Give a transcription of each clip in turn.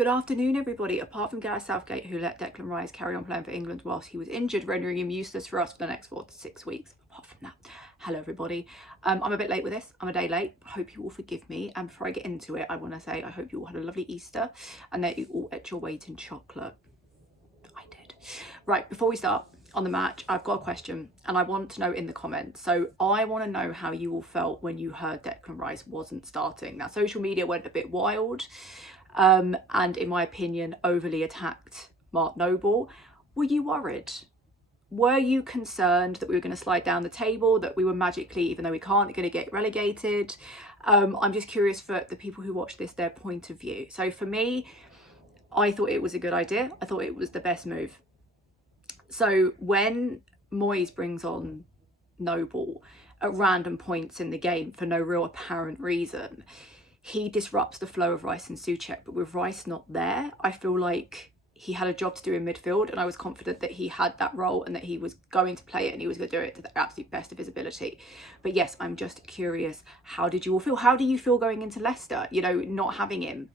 Good afternoon, everybody. Apart from Gareth Southgate, who let Declan Rice carry on playing for England whilst he was injured, rendering him useless for us for the next 4 to 6 weeks. Apart from that, hello, everybody. I'm a bit late with this. I'm a day late. I hope you all forgive me. And before I get into it, I want to say I hope you all had a lovely Easter and that you all ate your weight in chocolate. I did. Right, before we start on the match, I've got a question and I want to know in the comments. So I want to know how you all felt when you heard Declan Rice wasn't starting. Now, social media went a bit wild. And in my opinion, overly attacked Mark Noble. Were you worried? Were you concerned that we were going to slide down the table, that we were magically, even though we can't, going to get relegated? I'm just curious for the people who watch this, their point of view. So for me, I thought it was a good idea. I thought it was the best move. So when Moyes brings on Noble at random points in the game for no real apparent reason, he disrupts the flow of Rice and Souček, but with Rice not there, I feel like he had a job to do in midfield, and I was confident that he had that role and that he was going to play it and he was going to do it to the absolute best of his ability. But yes, I'm just curious, how did you all feel? How do you feel going into Leicester, you know, not having him?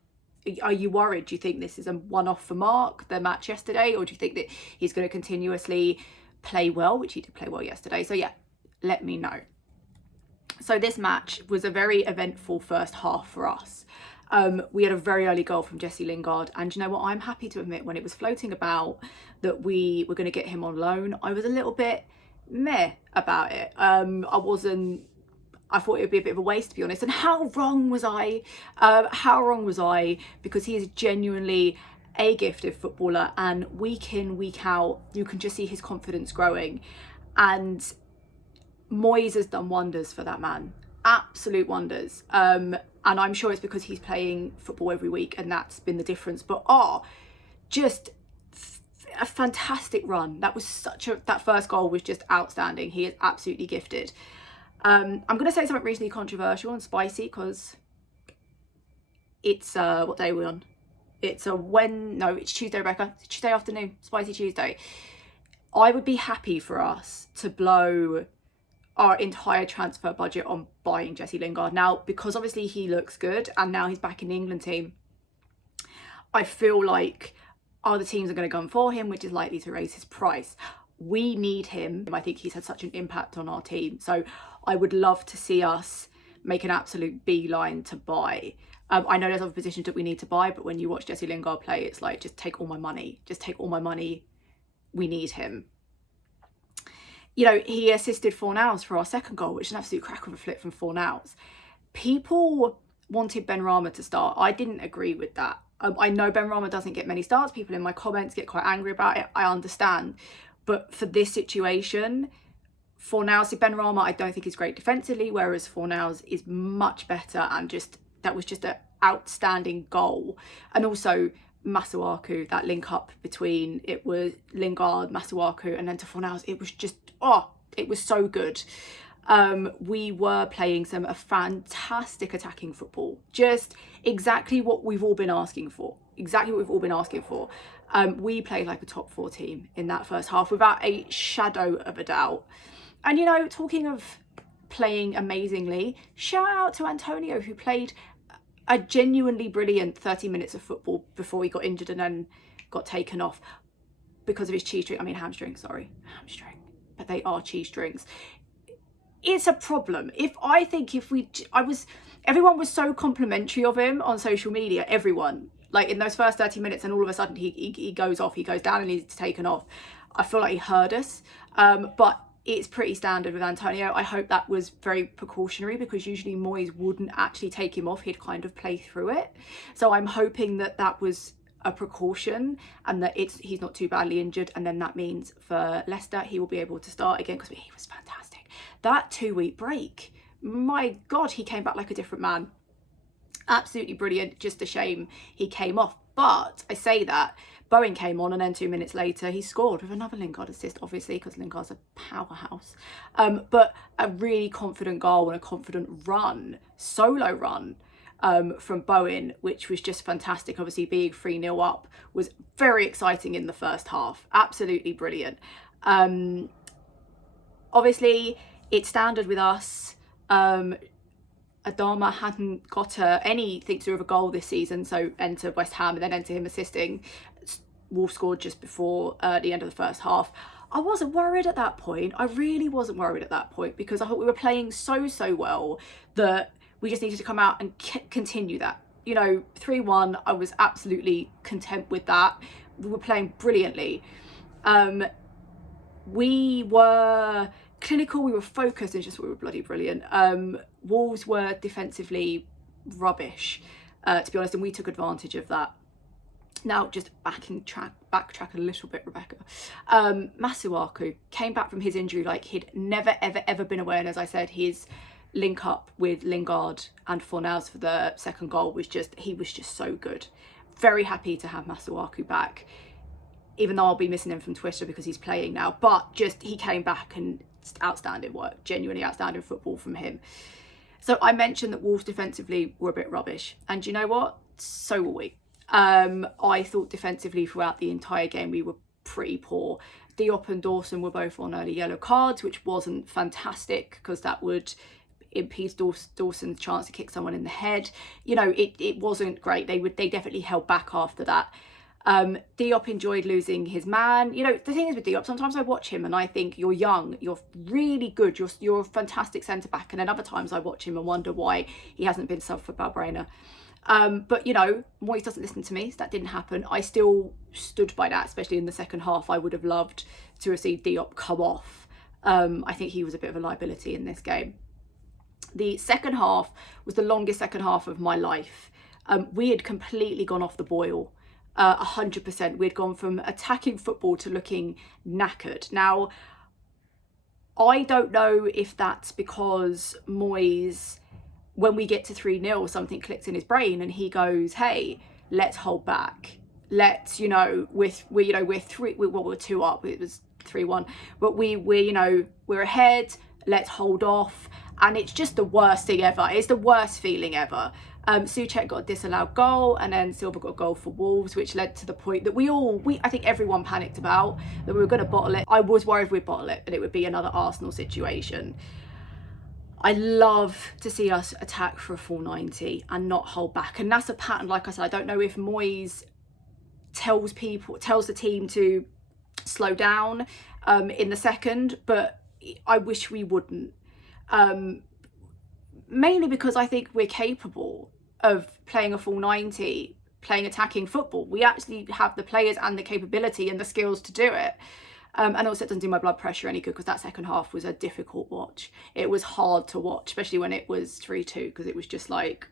Are you worried? Do you think this is a one-off for Mark, the match yesterday, or do you think that he's going to continuously play well, which he did play well yesterday? So yeah, let me know. So this match was a very eventful first half for us. We had a very early goal from Lingard, and you know what, I'm happy to admit, when it was floating about that we were going to get him on loan, I was a little bit meh about it. I thought it would be a bit of a waste, to be honest. And how wrong was I? Because he is genuinely a gifted footballer, and week in, week out, you can just see his confidence growing. And Moyes has done wonders for that man, absolute wonders. And I'm sure it's because he's playing football every week and that's been the difference. But just a fantastic run. That was that first goal was just outstanding. He is absolutely gifted. I'm going to say something reasonably controversial and spicy because it's what day are we on? It's it's Tuesday, Rebecca. It's Tuesday afternoon, spicy Tuesday. I would be happy for us to blow our entire transfer budget on buying Lingard. Now, because obviously he looks good and now he's back in the England team, I feel like other teams are going to gun for him, which is likely to raise his price. We need him. I think he's had such an impact on our team. So I would love to see us make an absolute beeline to buy. I know there's other positions that we need to buy, but when you watch Lingard play, it's like, just take all my money. Just take all my money. We need him. You know, he assisted Fornals for our second goal, which is an absolute crack of a flip from Fornals. People wanted Benrahma to start. I didn't agree with that. I know Benrahma doesn't get many starts. People in my comments get quite angry about it. I understand. But for this situation, Benrahma I don't think is great defensively, whereas Fornals is much better, and that was just an outstanding goal. And also Masuaku, that link up between, it was Lingard, Masuaku, and then to Fornals, it was just, it was so good. We were playing some fantastic attacking football, just exactly what we've all been asking for. We played like a top 4 team in that first half without a shadow of a doubt. And you know, talking of playing amazingly, shout out to Antonio, who played a genuinely brilliant 30 minutes of football before he got injured and then got taken off because of his hamstring, but they are cheese strings. It's a problem. Everyone was so complimentary of him on social media, everyone, like in those first 30 minutes, and all of a sudden he goes off, he goes down and he's taken off. I feel like he heard us, but it's pretty standard with Antonio. I hope that was very precautionary, because usually Moyes wouldn't actually take him off. He'd kind of play through it. So I'm hoping that that was a precaution and that he's not too badly injured. And then that means for Leicester, he will be able to start again, because he was fantastic. That 2-week break, my God, he came back like a different man. Absolutely brilliant. Just a shame he came off. But I say that, Bowen came on, and then 2 minutes later he scored with another Lingard assist, obviously, because Lingard's a powerhouse. But a really confident goal and a confident solo run from Bowen, which was just fantastic. Obviously being 3-0 up was very exciting in the first half. Absolutely brilliant. Obviously it's standard with us. Adama hadn't got anything to do with a goal this season, so enter West Ham and then enter him assisting. Wolves scored just before the end of the first half. I wasn't worried at that point. I really wasn't worried at that point, because I thought we were playing so well that we just needed to come out and continue that. You know, 3-1, I was absolutely content with that. We were playing brilliantly. We were clinical, we were focused, and just we were bloody brilliant. Wolves were defensively rubbish, to be honest, and we took advantage of that. Now, just backtrack a little bit, Rebecca. Masuaku came back from his injury like he'd never, ever been aware. And as I said, his link up with Lingard and Fornals for the second goal was he was just so good. Very happy to have Masuaku back, even though I'll be missing him from Twitter because he's playing now. But just, he came back and outstanding work, genuinely outstanding football from him. So I mentioned that Wolves defensively were a bit rubbish. And you know what? So were we. I thought defensively throughout the entire game we were pretty poor. Diop and Dawson were both on early yellow cards, which wasn't fantastic because that would impede Dawson's chance to kick someone in the head. You know, it wasn't great. They definitely held back after that. Diop enjoyed losing his man. You know, the thing is with Diop, sometimes I watch him and I think, you're young, you're really good, you're a fantastic centre-back, and then other times I watch him and wonder why he hasn't been subbed for Balbrena. But, you know, Moyes doesn't listen to me, so that didn't happen. I still stood by that, especially in the second half. I would have loved to have seen Diop come off. I think he was a bit of a liability in this game. The second half was the longest second half of my life. We had completely gone off the boil, 100%. We had gone from attacking football to looking knackered. Now, I don't know if that's because Moyes, when we get to 3-0, something clicks in his brain and he goes, hey, let's hold back. Let's, you know, we're 2 up, it was 3-1, but we're ahead, let's hold off. And it's just the worst thing ever. It's the worst feeling ever. Souček got a disallowed goal, and then Silva got a goal for Wolves, which led to the point that I think everyone panicked about, that we were going to bottle it. I was worried we'd bottle it, but it would be another Arsenal situation. I love to see us attack for a full 90 and not hold back. And that's a pattern, like I said, I don't know if Moyes tells the team to slow down in the second, but I wish we wouldn't. Mainly because I think we're capable of playing a full 90, playing attacking football. We actually have the players and the capability and the skills to do it. And also it doesn't do my blood pressure any good, because that second half was a difficult watch. It was hard to watch, especially when it was 3-2, because it was just like,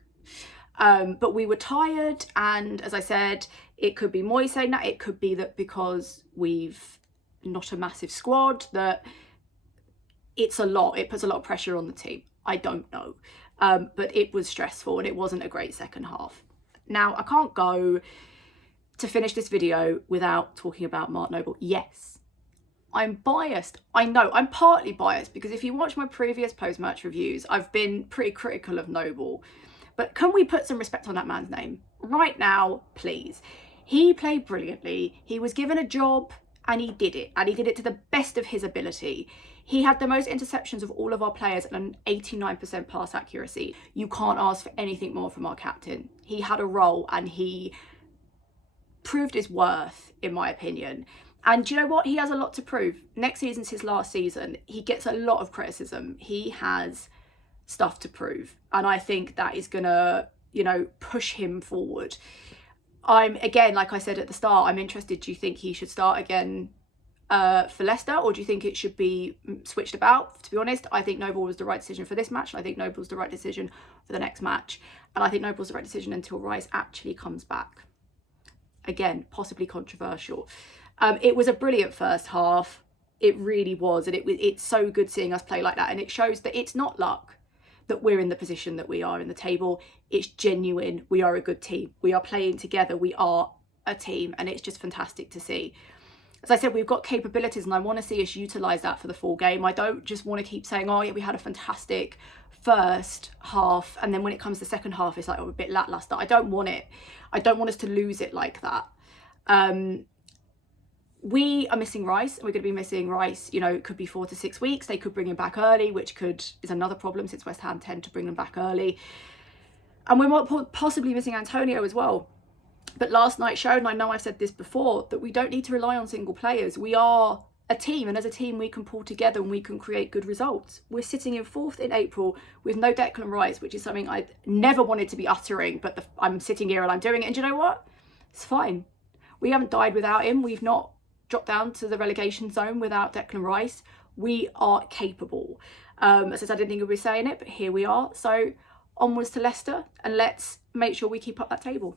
but we were tired. And as I said, it could be Moyes saying that, it could be that because we've not a massive squad, that it's a lot, it puts a lot of pressure on the team. I don't know. But it was stressful and it wasn't a great second half. Now, I can't go to finish this video without talking about Mark Noble. Yes, I'm biased. I know, I'm partly biased because if you watch my previous post-match reviews, I've been pretty critical of Noble. But can we put some respect on that man's name? Right now, please. He played brilliantly. He was given a job and he did it. And he did it to the best of his ability. He had the most interceptions of all of our players and an 89% pass accuracy. You can't ask for anything more from our captain. He had a role and he proved his worth, in my opinion. And do you know what? He has a lot to prove. Next season's his last season. He gets a lot of criticism. He has stuff to prove. And I think that is going to, push him forward. Again, like I said at the start, I'm interested. Do you think he should start again for Leicester, or do you think it should be switched about? To be honest, I think Noble was the right decision for this match, and I think Noble's the right decision for the next match, and I think Noble's the right decision until Rice actually comes back. Again, possibly controversial. It was a brilliant first half. It really was, and it's so good seeing us play like that, and it shows that it's not luck that we're in the position that we are in the table. It's genuine. We are a good team. We are playing together. We are a team, and it's just fantastic to see. As I said, we've got capabilities, and I want to see us utilise that for the full game. I don't just want to keep saying, oh yeah, we had a fantastic first half, and then when it comes to the second half, it's like, oh, a bit lacklustre. I don't want it. I don't want us to lose it like that. we are missing Rice, and we're going to be missing Rice, you know, it could be 4 to 6 weeks. They could bring him back early, which is another problem since West Ham tend to bring them back early. And we're possibly missing Antonio as well. But last night showed, and I know I've said this before, that we don't need to rely on single players. We are a team, and as a team we can pull together and we can create good results. We're sitting in 4th in April with no Declan Rice, which is something I never wanted to be uttering, but I'm sitting here and I'm doing it, and do you know what? It's fine. We haven't died without him. We've not dropped down to the relegation zone without Declan Rice. We are capable. As I said, I didn't think we'd be saying it, but here we are. So onwards to Leicester, and let's make sure we keep up that table.